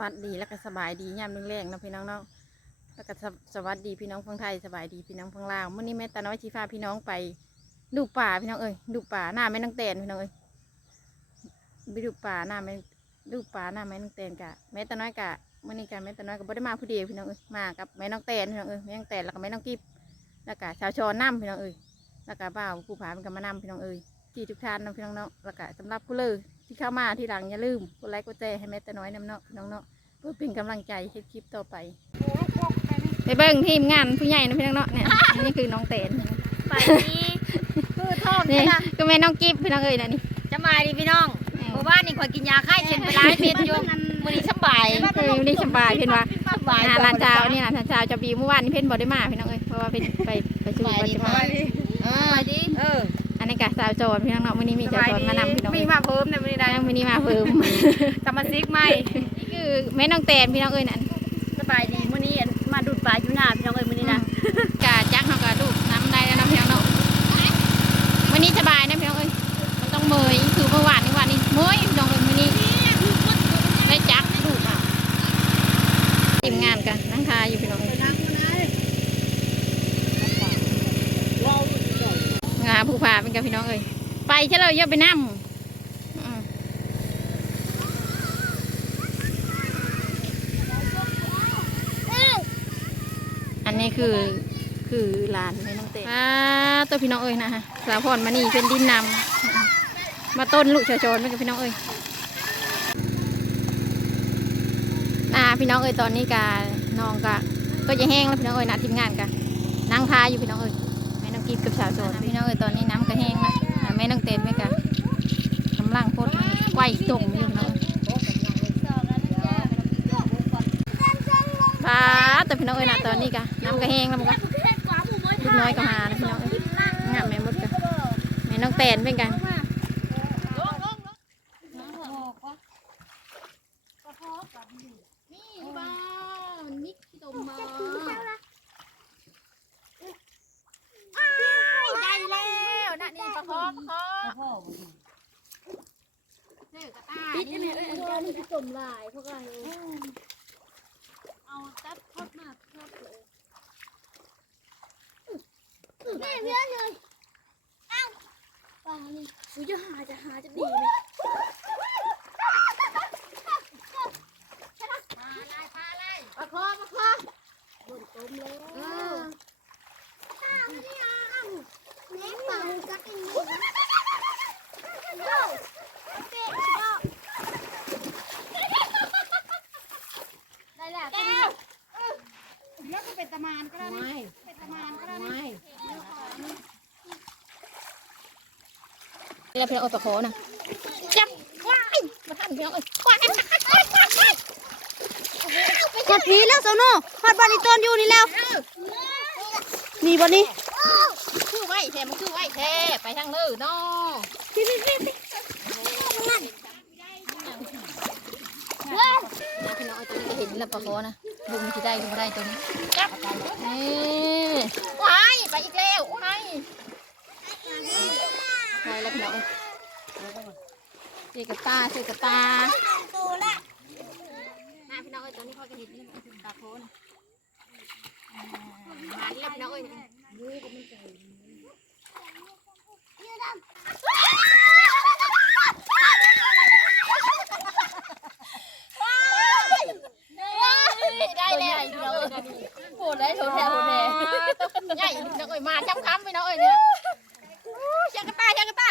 วัสดีแล้วก็สบายดียามแรงๆนะพี่น้องเนาะแล้วก็สวัสดีพี่น้องฝั่งไทยสบายดีพี่น้องฝั่งลาวเมื้อนี้แม่ตาน้อยชีฟ้าพี่น้องไป ดูป่าพี่น้องเอ้ยดูป่าหน้าแม่นางแตนพี่น้องเอ้ยไปดูป่าหน้าแม่ดูป่าหน้าแม่นางแตนกะแม่ตาน้อยกะเมื้อนี้กะแม่ตาน้อยก็บ่ได้มาผู้เดียวพี่น้องเอ้ยมากับแม่นางแตนพี่น้องเอ้ยแม่นางแตนแล้วก็แม่นางกิบแล้วก็ชาวชอนน้ำพี่น้องเอ้ยแล้วก็บ่าวผู้ผาเป็นก็มานํพี่น้องเอ้ยที่ทุกท่านนะพี่น้องเนาะแล้วก็สำหรับผู้เลย ที่เข้ามาที่หลังอย่าลืมกดไลค์กดแชร์ให้แม่ตาน้อยนํเนาะพี่น้องเนาะเพื่อเป็นกำลังใจให้คลิปต่อไปไปเบิ่งทีมงานผู้ใหญ่นะพี่น้องเนาะเนี่ยนี่คือน้องเตนไปนี่คือทองนี่นี่นะก็แม่น้องกิฟพี่น้องเอ้ยนะนี่จะมาดิพี่น้องเพราะว่านี่ข่อยกินยาคลายเช็ดไปหลายเม็ดอยู่มื้อนี้สบายคืออยู่นี่สบายเพิ่นว่าสบายอ่าร้านเช้านี่ร้านเช้าจะบีเมื่อวานนี้เพิ่นบ่ได้มาพี่น้องเอ้ยเพราะว่าเพิ่นไปไปชูปัจจุบันเออดิเอออันนี้กะ สาวโจรพี่น้องเนาะมื้อนี้มีสาวโจรมานำพี่น้องมีเอ้ยมาเพิ่มนะมื้อนี้ได้ได้มื้อนี้มาเพิ่มสมาชิกใหม่นี่คือแม่น้องเตนพี่น้องเอ้ยนั่นสบายดีมื้อนี้มาดูดปลาอยู่หน้าพี่น้องเอ้ยมื้อนี้นะกะจักเฮาก็ดูดน้ำได้แล้วเนาะพี่น้องเนาะมื้อนี้สบายนะพี่น้องเอ้ยมันต้องเมยคือเมื่อวานนี้วันนี้เมยพี่น้องเอ้ยมื้อนี้ได้จักดูดอะทีมงานกันนั่งทาอยู่พี่น้องเอ้ย งาผู้พาเป็นกับพี่น้องเอ้ยไปเชลยเยอะไปนั่มอันนี้คือคือลานไม่น้องเตะอ่าตัวพี่น้องเอ้ยนะฮะสาวพรมานี่เป็นดินนำมาต้นลูกเฉาโจรเป็นกับพี่น้องเอ้ยอ่าพี่น้องเอ้ยตอนนี้กาน้องกะก็จะแห้งแล้วพี่น้องเอ้ยนะทีมงานกะนั่งทาอยู่พี่น้องเอ้ยแม่น้อง กิฟกับสาวโสดพี่น้องเอ้ยตอนนี้น้ำกระแห้งนะแม่น้องเต็มไหมกะกำลังพดไกวตรงอยู่เนาะป้าแต่พี่น้องเอ้ยนะตอนนี้กะน้ำกระแห้งแล้วมันก็ลูกน้อยก็หานะพี่น้องเอ้ยงามแม่มดกะแม่น้องเต็นเป็นกันบ้านิกตุ่มมา ได้แล้วนะนี่ประคองประคอง ปิดยังไงเอ้ยอันนี้มันตุ่มลายพวกอะไร เอาตัดทอดมาทอดเลย แม่ เพื่อนเลยอ้าวปลานี่กูจะหาจะหาจะดีไหม ประคองประคอง เออข้าวไม่ได้เอาแม่ปลาจะกินดีนะโย่เป็ดก็ได้แล้วแก้ว แล้วก็เป็นตะมานก็ได้ไม่เป็นตะมานก็ได้ไม่ แล้วพี่น้องเอ้ยประโคนะจับว้ายมาทันพี่น้องเอ้ยว้ายกดผีแล้วโซโน่ฮอดบาริตอนอยู่นี่แล้วมีบ่นี่คือไว้แท้มันคือไว้แท้ไปทางเนื้อเนาะพี่พี่พี่พี่นั่นนะพี่น้องเอาตัวนี้ก็เห็นแล้วประโคนะบุมที่ได้ก็ไม่ได้ตัวนี้จับนี่ว้ายไปอีกแล้วว้าย ไปแล้วพี่น้องเอ้ยเจอกับตาเจอกับตาตัวละนะพี่น้องเอ้ยตอนนี้พ่อก็เห็นนี่คือตาโคนะอืมหานี่แล้วพี่น้องเอ้ยได้แล้วพี่น้องเอ้ยโหดได้โหดแท้โหดแท้ใหญ่พี่น้องเอ้ยมาช้ำค้ำพี่น้องเอ้ยเนี่ยอู้เชียงกระตาเชียงกระตา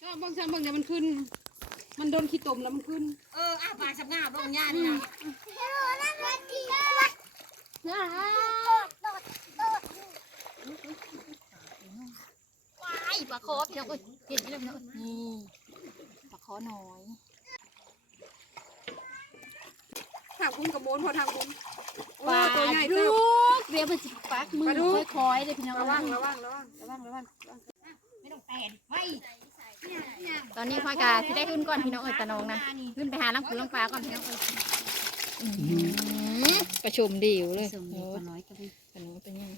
ก็บางครั้งบางอย่างมัน ขึ้น มันโดนขี้ตมแล้วมันขึ้น เอออะปลาสับงาบลงย่านี่นะว้ายปลาคอพี่น้องเอ้ยเห็นไหมล่ะพี่น้องเอ้ยนี่ปลาคอน้อยทางคุณกับโมนพอทางคุณปลาตัวใหญ่ดุเติบกเดี๋ยวมันสิปักมือปลาดุกค่อยๆเลยพี่น้องระวังเอ้ยระวังระวังระวังระวังไม่ต้องแตนไว้ ตอนนี้พ่อยกาที่ได้ขึ้นก่อนพี่น้องเอ๋ยตะนองนะขึ้นไปหาลังคูลังปลาก่อนพี่น้องเอ๋ยประชุมดีอยู่เลยโอ้น้อยกันเป็นเป็นยัง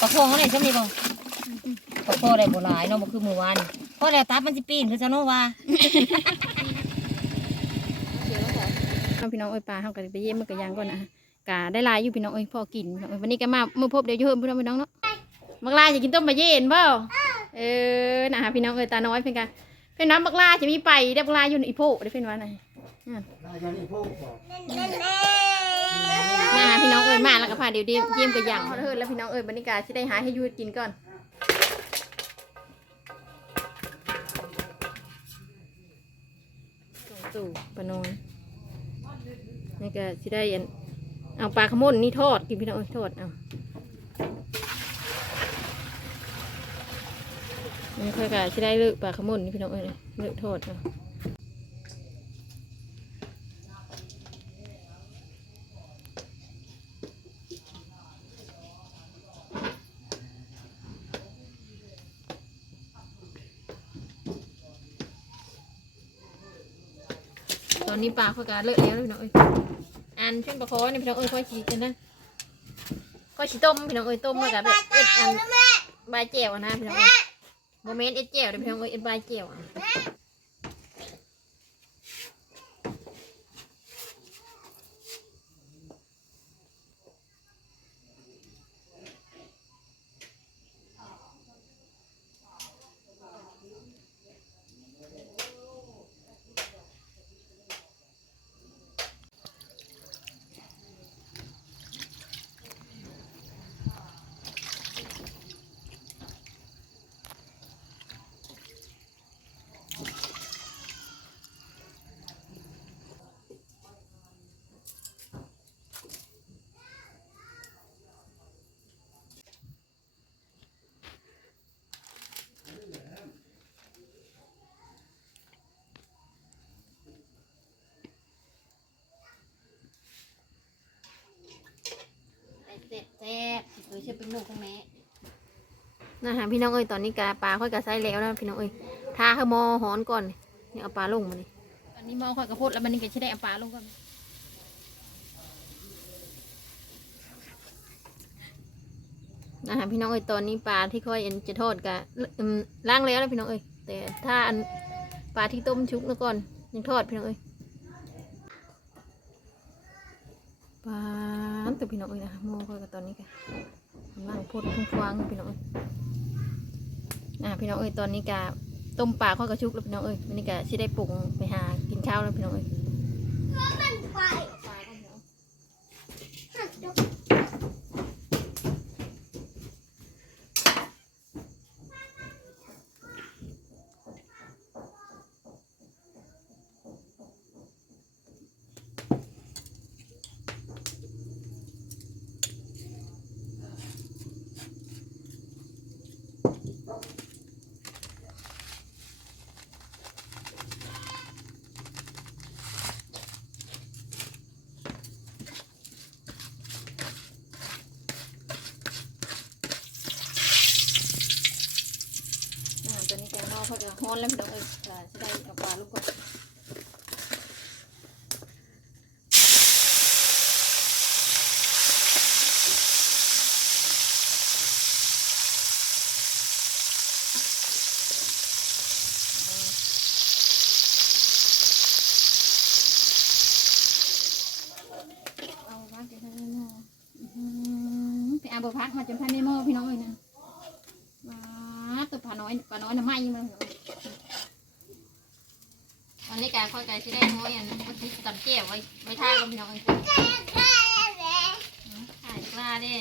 ปลาโพงอะไรช่วงนี้บ่ปลาโพงอะไรโบราณเนาะมันคือมือวานเพรอะแล้วตาบมันจะปีนคือจะโนวา พี่น้องเอ้ยปลาเฮาก็ไปเยี่ยมมันก็ยังก่อนนะกะได้ลายอยู่พี่น้องเอ้ยพอกินวันนี้ก็มาเมื้อพบเดี๋ยวยู่เพิ่มพี่น้องพี่น้องเนาะบักลาจะกินต้มปลาเย็นเปล่าเออนะคะพี่น้องเอ้ยตาน้อยเพิ่นกะเพิ่นน้ำบักลาจะมีไปเด้อบักลาอยู่ในอีโพเด้เพิ่นว่าไหนแน่นะพี่น้องเอ้ยมาแล้วก็พาเดี๋ยวเยี่ยมก็ยังเฮ้ยแล้วพี่น้องเอ้ยบรรยากาศสิได้หาให้ยูกินก่อนส่งตู่ปานอย นี่ก็สิได้อันเอาปลาขมนนี่ทอดกินพี่น้องทอดเอานี่ค่อยก็สิได้เลือกปลาขมนนี่พี่น้องเอ้ยเลือกทอดเอา อนนี้ปลาค่อยก็เลิกแล้วพี่น้องเอ้ยอันเช่นปลาคอนี่พี่น้องเอ้ยค่อยฉีกันนะค่อยฉีต้มพี่น้องเอ้ยต้มแล้วก็แบบเอ็ดอันใบายแจ่วอะนะพี่น้องเอ้ยโมเมนต์เอ็ดแจ่วเดี๋ยวพี่น้องเอ้ยเอ็ดใบายแจ่วอะ ไอ้เจ็บแซ่บเออเชื่อเป็นลูกของแม่นะคะพี่น้องเอ้ยตอนนี้กาปลาค่อยกะไซแล้วนะพี่น้องเอ้ยทาข้าวหมอหอนก่อนนี่เอาปลาลงมานี่ตอนนี้หมอค่อยกระพดแล้วมันนี่ก็จะได้เอาปลาลงก่อนนะคะพี่น้องเอ้ยตอนนี้ปลาที่ค่อยเอ็นจะทอดกะอืมล้างแล้วนะพี่น้องเอ้ยแต่ถ้าอันปลาที่ต้มชุกแล้วก่อนยังทอดพี่น้องเอ้ยปลา ตัวพี่น้องเอ้ยนะโมอค่อยกับตอนนี้ก็กำลังพดพุ่งฟางพี่น้องเอ้ยอ่าพี่น้องเอ้ยตอนนี้กะต้มปลาข้อยกระชุกแล้วพี่น้องเอ้ยวันนี้กะชิได้ปรุงไปหากินข้าวแล้วพี่น้องเอ้ย อนนี้แกงนอกเขาจะฮ้อนแล้วพี่น้องเอ้ยจะสิได้เอาปลาลูกก่อนเอาพักเดี๋ยวท่านนี่หม้ออื้อหือไปเอาบพักมาจนท่านนี่หม้อพี่น้องเอ้ยนะว้า ตัวปลาน้อยปลาน้อยน่ะไหม้มาเลยตอนนี้กายค่อยกายที่ได้น้อยอันนั้นก็ติดตับเจียวไว้ไว้ท่ากับพี่น้องเอ้ยถ่ายปลาเด้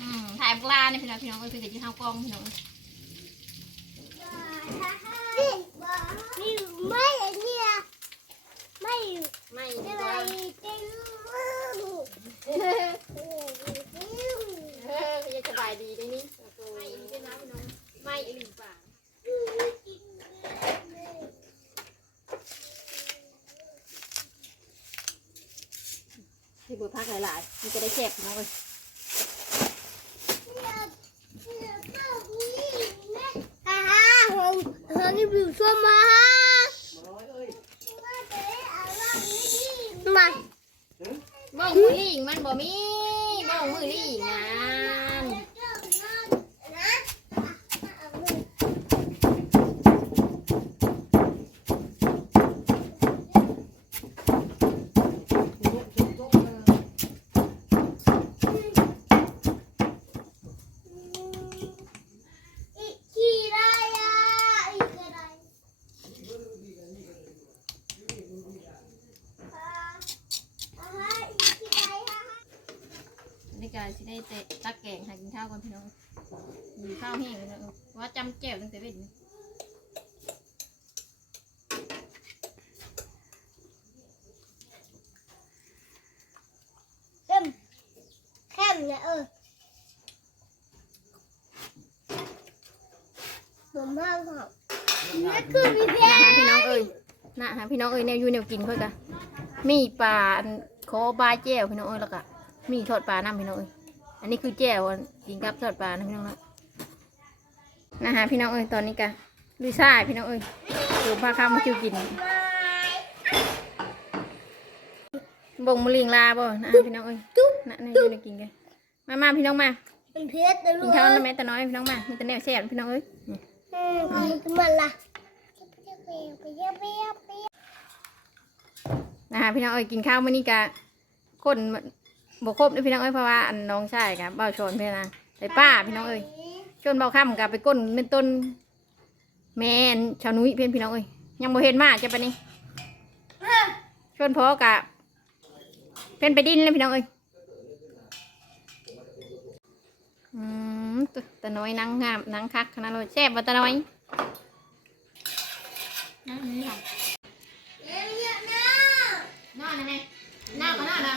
อืมถ่ายปลาเนี่ยพี่น้องพี่น้องเอ้ยเพื่อจะข้าวกล้องพี่น้องเอ้ย ไม่เนี่ยไม่ ไม่ ไม่ ดี ไป กว่า เต็ม เออยังสบายดีได้นี่ไม่อีกด้วยนะพี่น้องไม่อีกหนึ่งป่าให้บุญ พักหลายๆมันจะได้แซ่บพี่น้องเอ้ยฮ่าฮ่าหงหงนี่บิวชัวมามาบ้องมือลิงมันบ่มีบ้องมือลิงนะ สิได้เตะตักแกงให้กินข้าวก่อนพี่น้องมีข้าวแห้งเลยนะเออว่าจำแจ่วตั้งแต่เว้นเข้มเข้มเนี่ยเออผมห้างของนี่คือมีเพนพี่น้องเอ้ยนะฮะพี่น้องเอ้ยแนวยูแนวกินค่อยกะมีปลาอันคอบายแจ่วพี่น้องเอ้ยแล้วก็มีทอดปลาน้ำพี่น้องเอ้ย อันนี้คือแจ่วอันกินกับทอดปลานะพี่น้องนะนะฮะพี่น้องเอ้ยตอนนี้กะลุยซ่ายพี่น้องเอ้ยดูปลาข้าวมาจิวกินบ่งมะลิงลาบ่นะฮะพี่น้องเอ้ยนะแนวอยู่แนวกินกันมามาพี่น้องมาเป็นเพชรนะลูกินกข้าวนะแม่แต่น้อยพี่น้องมามีแต่แนวแซ่บพี่น้องเอ้ยอืมเอาขึ้นมาละไปเยี่ยมไปเยี่ยมไปเยี่ยมนะคะพี่น้องเอ้ยกินข้าวมื้อนี้กะคน บกครบนี่พี่น้องเอ้ยเพราะว่าอันน้องชายครับเบ้าชนพี่นางไปป้าพี่น้องเอ้ยชนเบ้าค่ำกับไปก้นเป็นต้น แม่นชาวนุ้ยเพื่อนพี่น้องเอ้ยยังโมเห็นมากจะปะนี่ชนพอกับเพื่อนไปดิ้นเลยพี่น้องเอ้ยอืมตะน้อยนังงามนังคักขนาดเลยแซ่บว่ตะน้อยนั่งนี่ค่ะเลี้ยงเยอะน้าน้าไหนน้าก็น้านะ